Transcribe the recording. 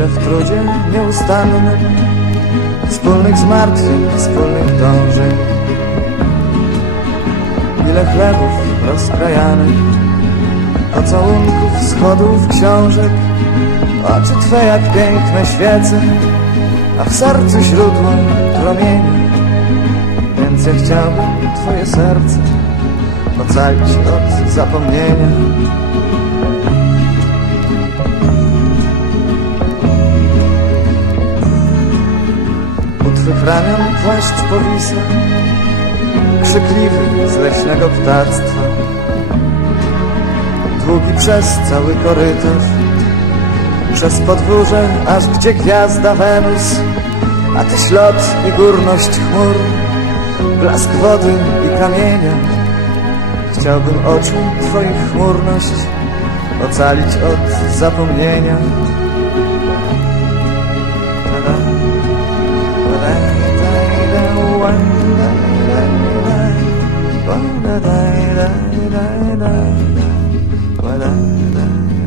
Ile w trudzie nieustannym Wspólnych zmartwień, wspólnych dążeń. Ile chlebów rozkrajanych Pocałunków, schodów, książek Oczy Twe jak piękne świece A w sercu źródło promieni. Więc ja chciałbym Twoje serce Ocalić od zapomnienia U Twych ramion płaszcz powisa Krzykliwy z leśnego ptactwa. Długi przez cały korytarz Przez podwórze, aż gdzie gwiazda Wenus A Ty ślot i górność chmur Blask wody i kamienia. Chciałbym oczu Twoich chmurność Ocalić od zapomnienia da da da da da da